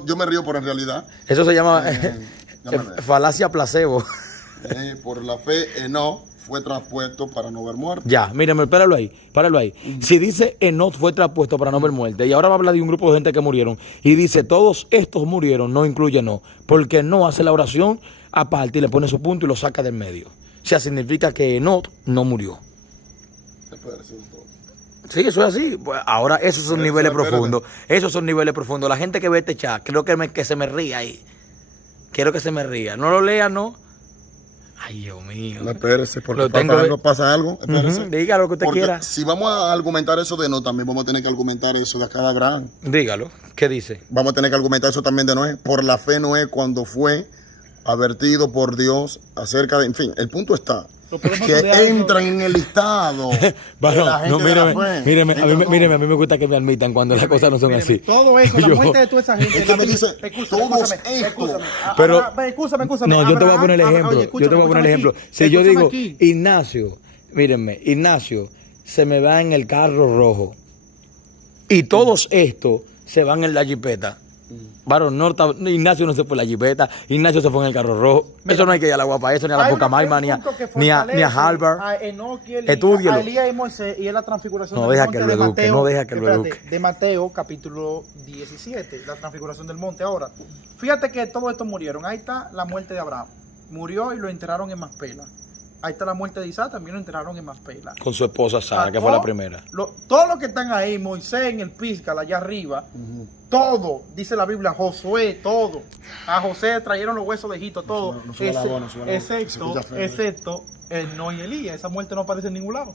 Yo me río por en realidad. eso se llama ya me veo. falacia placebo. Por la fe, no fue traspuesto para no ver muerte. Ya, mírame, páralo ahí. Si dice Enoch fue traspuesto para no ver muerte, y ahora va a hablar de un grupo de gente que murieron, y dice todos estos murieron, no incluye no, porque no hace la oración aparte y le pone su punto y lo saca del medio. O sea, significa que Enoch no murió. Sí, eso es así. Pues ahora, esos son niveles profundos. Esos son niveles profundos. La gente que ve este chat, creo que se me ría ahí. Quiero que se me ría. No lo lea, ¿no? Ay, Dios mío. No, espérese, porque Lo tengo pasa algo. Espérese. Ujú, diga lo que usted Porque quiera. si vamos a argumentar eso de no, también vamos a tener que argumentar eso de cada gran. Dígalo. ¿Qué dice? Vamos a tener que argumentar eso también de Noé. Por la fe Noé cuando fue advertido por Dios acerca de... En fin, el punto está Lo podemos que estudiar eso. entran en el listado de Bueno, la gente no, de la mírame, fe. mírame, a mí, Entra mírame, a mí me gusta que me admitan cuando las cosas no son Míreme, así. Todo eso, la Yo- muerte de toda esa gente. Es que me dice, todos Escúchame. Pero- Escúchame. No, yo te voy a poner el ejemplo. Oye, Yo te voy a poner el ejemplo. Si yo Escúchame digo, aquí. Ignacio, mírenme, Ignacio se me va en el carro rojo y todos estos se van en la jipeta. Varón, Ignacio no se fue en la jipeta, Ignacio se fue en el carro rojo. Eso no hay que ir a la guapa, eso ni a la Hay Pucamaima, un ni a, punto que ni a fortalece Harvard. a Enoch y Estúdielo. a Elías y Moisés y es la transfiguración No del deja monte que lo de eduque, Mateo. no deja que lo Espérate, eduque. de Mateo capítulo 17, la transfiguración del monte. Ahora, fíjate que todos estos murieron. Ahí está la muerte de Abraham. Murió y lo enterraron en Maspela. Ahí está la muerte de Isaac, también lo enterraron en Maspela. Con su esposa Sara, que fue la primera. Todos los que están ahí, Moisés en el Piscal, allá arriba, todo, dice la Biblia, Josué, todo. A José trajeron los huesos de Egipto, todo. No sube la voz, no sube la voz. Se escucha feo. Excepto no y Elías. Esa muerte no aparece en ningún lado.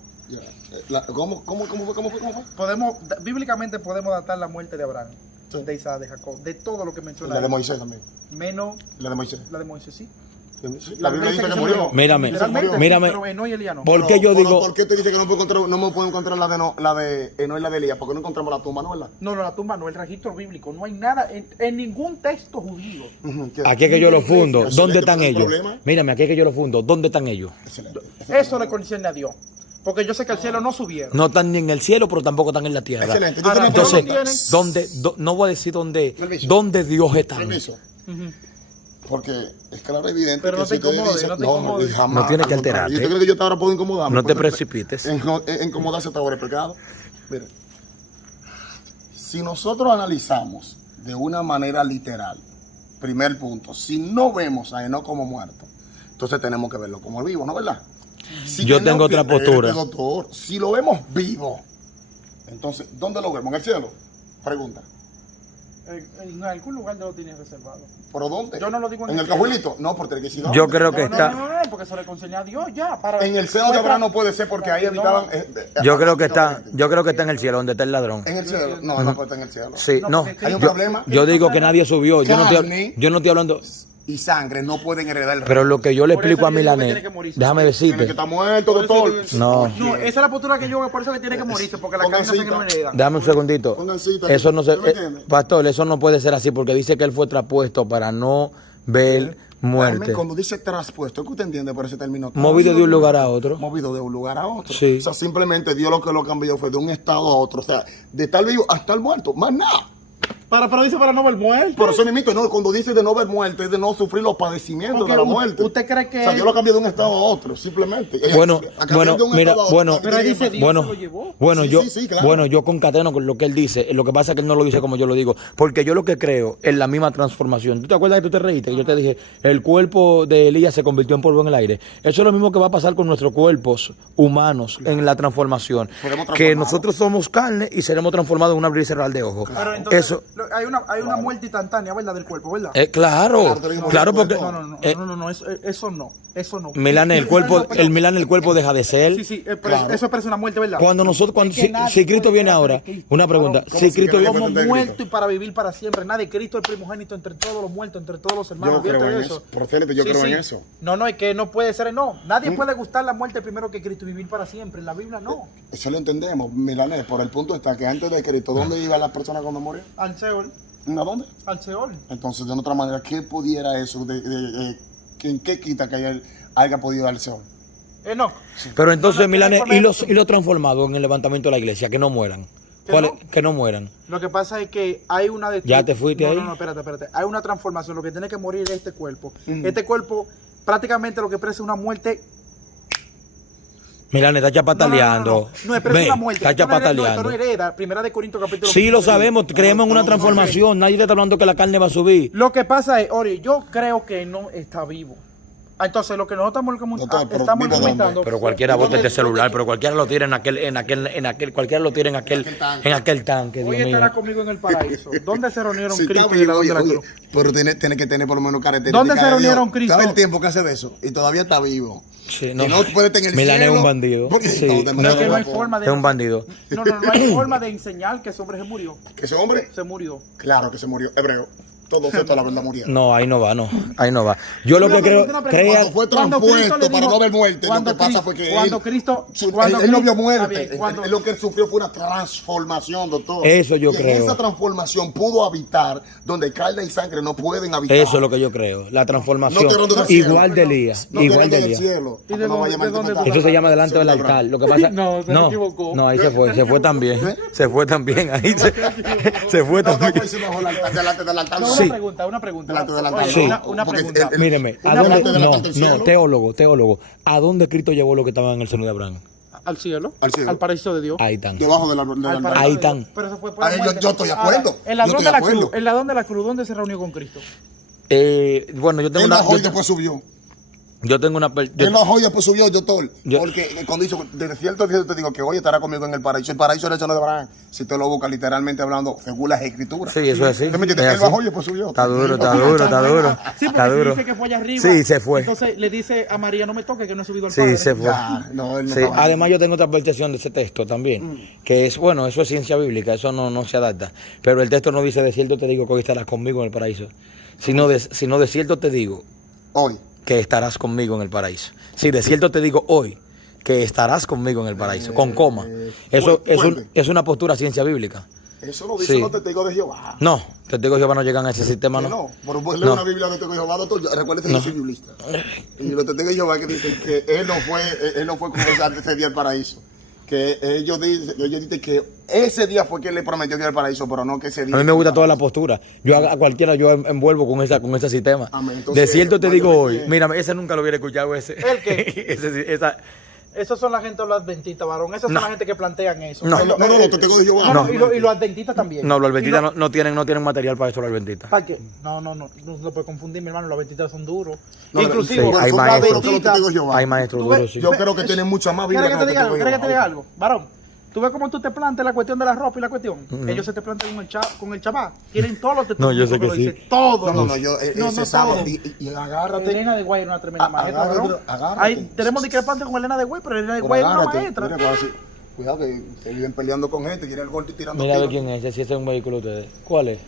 ¿Cómo fue? Bíblicamente podemos datar la muerte de Abraham, Sí. de Isaac, de Jacob, de todo lo que Y menciona. la de ahí. Moisés también. Menos Y la de Moisés. la de Moisés, sí. Sí, la Biblia dice que se murió. Mírame, Literalmente, mírame. Pero Enoch y Elías no. ¿Por qué yo digo? ¿Por qué usted dice que no me puedo encontrar la de Enoch y la de Elías? Porque no encontramos la tumba, ¿no es verdad? No, la tumba no, el registro bíblico. No hay nada en ningún texto judío. Aquí es que yo lo fundo. Excelente, ¿Dónde están ¿pero hay ellos? problema? Mírame, aquí es que yo lo fundo. ¿Dónde están ellos? Excelente. Eso le concierne a Dios. Porque yo sé que al cielo no subieron. No están ni en el cielo, pero tampoco están en la tierra. Excelente. Ahora, Entonces, ¿dónde tienen? no voy a decir dónde Permiso. Dios está. Permiso. Ujú. Porque es claro, evidente Pero que no te si ustedes incomodes, dicen- no te incomodes. jamás, No tienes que al contrario. alterarte. ¿Y usted cree que yo ahora puedo incomodarme? No te Porque precipites. Incomodarse está por el pecado. Mire, si nosotros analizamos de una manera literal, primer punto, si no vemos a Enoch como muerto, entonces tenemos que verlo como vivo, ¿no verdad? Si Yo Enoch tengo otra pierde, postura. doctor, si lo vemos vivo, entonces, ¿dónde lo vemos? ¿En el cielo? Pregunta. En algún lugar lo tienes reservado. ¿Pero dónde? Yo no lo digo en ¿En el el cielo. cajuelito? No, porque tiene que decir Yo dónde. creo que No, está. no, porque se le concedía a Dios ya. Para, En el seno de Abraham no puede ser porque ahí No. habitaban. Yo creo que está en el cielo, donde está el ladrón. En el cielo. No, no puede estar en el cielo. Sí, no. porque Hay un Yo, problema. yo digo que nadie subió. Yo no Carne. estoy hablando. Y sangre no pueden heredar el Pero reino. lo que yo le Por eso explico a yo digo que Milanés, tiene que morirse. déjame Tiene que decirte, estar muerto, Por eso doctor. digo- No. No, esa es la postura que yo, por eso que tiene que morirse, porque la Pongan carne no se cita. hereda. déjame un segundito. Pongan cita. Eso no se, ¿Tú me entiendes? pastor, eso no puede ser así porque dice que él fue traspuesto para no ver muerte. Cuando dice traspuesto, ¿qué usted entiende por ese término? Movido de un lugar a otro. Movido de un lugar a otro. Sí. O sea, simplemente Dios lo que lo cambió fue de un estado a otro. O sea, de estar vivo a estar muerto. Más nada. Pero dice para no ver muerte. Por eso mismo, no, cuando dice de no ver muerte, es de no sufrir los padecimientos Porque de la muerte. ¿usted cree que O sea, Dios lo cambió de un estado a otro, simplemente. Bueno, A cambiar bueno, de un mira, estado a otro. bueno, Pero ahí dice Dios bueno, se lo llevó. bueno, Sí, yo, sí, sí, claro. bueno, yo concateno con lo que él dice. Lo que pasa es que él no lo dice como yo lo digo, porque yo lo que creo es la misma transformación. ¿Tú te acuerdas que tú te reíste? Que yo te dije, el cuerpo de Elías se convirtió en polvo en el aire. Eso es lo mismo que va a pasar con nuestros cuerpos humanos en la transformación. Seremos Que transformados. nosotros somos carne y seremos transformados en un abrir y cerrar de ojos. Pero entonces, Eso, hay una muerte instantánea, ¿verdad? Del cuerpo, ¿verdad? claro, Claro, te digo, claro, porque No, no, eso no. Milán, el cuerpo, el Milán, el cuerpo deja de ser. Sí, sí, pero Claro. eso parece una muerte, ¿verdad? Cuando nosotros, cuando, Es que si, nadie si Cristo puede viene ser ahora, de Cristo, una pregunta, varón. si Cristo que Como de Cristo? muerto y para vivir para siempre. Nadie, Cristo es el primogénito entre todos los muertos, entre todos los hermanos. Yo creo Olvídate en de eso. Procedente, yo creo en eso. No, es que no puede ser, no. Nadie puede gustar la muerte primero que Cristo y vivir para siempre. En la Biblia no. Eso lo entendemos, Milanés, por el punto está que antes de Cristo, ¿dónde iban las personas cuando morían? Al Seol, ¿A dónde? al Seol. Entonces, de otra manera, ¿qué pudiera eso? ¿En qué quita que haya podido darse hoy? No. Pero entonces, No, no, Milán, tiene y forma de- los transformados en el levantamiento de la iglesia, que no mueran. ¿Que ¿Cuál no? es? Que no mueran. Lo que pasa es que hay una de ¿Ya te fuiste ahí? No, espérate. Hay una transformación. Lo que tiene que morir es este cuerpo. Este cuerpo prácticamente lo que expresa es una muerte. Milán, está chapataleando. No, expresa Ven, una muerte. está Esto no chapataleando. hereda. Primera de Corintios capítulo Sí, lo 15. sabemos, creemos en una transformación. Nadie te está hablando que la carne va a subir. Lo que pasa es, Ori, yo creo que no está vivo. Entonces, lo que nosotros Doctor, pero estamos ¿vivo dónde? argumentando. Pero cualquiera bota este celular, pero cualquiera lo tiene cualquiera lo tiene en aquel tanque, Dios Hoy estará mío. conmigo en el paraíso. ¿Dónde se reunieron Sí, Cristo está y el ladrón vivo, de la oye, cruz? pero tiene que tener por lo menos características. ¿Dónde se de reunieron Dios. Cristo? ¿Sabe el tiempo que hace de eso? Y todavía está vivo. Sí, Y no puede estar en el Milán es cielo. un bandido. Porque Sí, no, no, Es que no hay no, forma de. es un bandido. No hay forma de enseñar que ese hombre se murió. ¿Que ese hombre? Se murió. Claro que se murió. Hebreo. Todos estos, la verdad, murieron. No, ahí no va, no. Ahí no va. Yo lo que creo, crea, Cuando fue Cuando Cristo transpuesto le para dijo- no ver muerte, lo cuando que pasa Cristo- fue que cuando él, Cristo- su- cuando él no vio Cristo- muerte. está bien, cuando- Él lo que sufrió fue una transformación, doctor. Eso yo Y creo. En esa transformación pudo habitar donde carne y sangre no pueden habitar. eso es lo que yo creo. La transformación. No te rondo del cielo. Igual de Elías. No Igual igual de del Elías. cielo. ¿Y para de no vaya dónde- a de dónde malinterpretar. Eso se llama delante del Sí, altar. Lo que pasa, No, se equivocó. No, ahí se fue también. Se fue también. Ahí se fue No, no, también. pues, hicimos delante del altar. No, Sí. una pregunta. Delante del altar. Oye, Sí. una Porque pregunta. Míreme, ¿a Una dónde? parte de la No, parte del no, cielo. teólogo. ¿A dónde Cristo llevó lo que estaban en el seno de Abraham? Al cielo. Al cielo. Al paraíso de Dios. Ahí están. Debajo del Al altar. paraíso Ahí de están. Dios. Pero eso fue por Ahí la muerte. yo estoy de acuerdo. Ahora, el ladrón Yo estoy de de la acuerdo. cruz. El ladrón de la cruz, ¿dónde se reunió con Cristo? Bueno, yo tengo Él una. bajó y después subió. Yo tengo una. Él bajó y después subió, doctor. Yo- Porque cuando dice, desde cierto día te digo que hoy estará conmigo en el paraíso. El paraíso es el seno de Abraham. Si te lo buscas literalmente hablando, según las escrituras. Sí, eso es así. ¿Tú me entiendes? Es Él así. bajó y después subió. Está duro. Sí, porque Está duro. dice que fue allá arriba. Sí, se fue. Entonces le dice a María, no me toque, que no he subido al Sí, Padre. se fue. Ya, no, él no Sí, estaba ahí. además yo tengo otra percepción de ese texto también, que es, bueno, eso es ciencia bíblica, eso no se adapta, pero el texto no dice, de cierto te digo que hoy estarás conmigo en el paraíso, sino de cierto te digo Hoy. que estarás conmigo en el paraíso. Sí, de cierto te digo hoy que estarás conmigo en el paraíso, con coma. Eso fuerte. es una postura ciencia bíblica. Eso lo dicen Sí. los testigos de Jehová. No, testigos de Jehová no llegan a ese sistema, Que no. no, pero pues lee No. una Biblia de testigos de Jehová, doctor. Recuérdese que yo soy biblista. Y los testigos de Jehová que dicen que él no fue confesar ese día al paraíso. Que ellos dicen que ese día fue que él le prometió ir al paraíso, pero no que ese día. A mí me gusta toda la postura. Yo a cualquiera yo envuelvo con ese sistema. Amén. Entonces, De cierto te digo hoy. mayormente- Mira, ese nunca lo hubiera escuchado ese. ¿El qué? esa, Esos son la gente de los adventistas, varón. Esos No. son la gente que plantean eso. No. No, los testigos de Jehová. No, y los adventistas también. no, los adventistas Y los- no tienen material para eso, los adventistas. ¿Para qué? No lo puedes confundir, mi hermano. Los adventistas son duros. No, Inclusive, sí, pero hay son maestros. más duros que los testigos de Jehová. Hay maestros Tú ves- duros, sí. Yo creo que tienen mucha más ¿Quieres Biblia que te diga los algo? testigos de ¿Quieres que te diga Jehová. algo? Varón, Tú ves cómo tú te plantas la cuestión de la ropa y la cuestión. Ellos se te plantan con el chabá. Tienen todos los No, yo sé testigos que lo sí. dicen. Todos. No, yo ese sábado. todo. Y agárrate. Elena de Guay es una tremenda maestra, Agárrate, bro. agárrate. Ahí tenemos discrepancia con Elena de Guay, pero Elena de Pero Guay es una agárrate. maestra. Mira, cuando cuidado que viven peleando con gente, quieren el golpe y tirando Mira a ver tiros. quién es ese, si ese es un vehículo de ustedes. ¿Cuál es?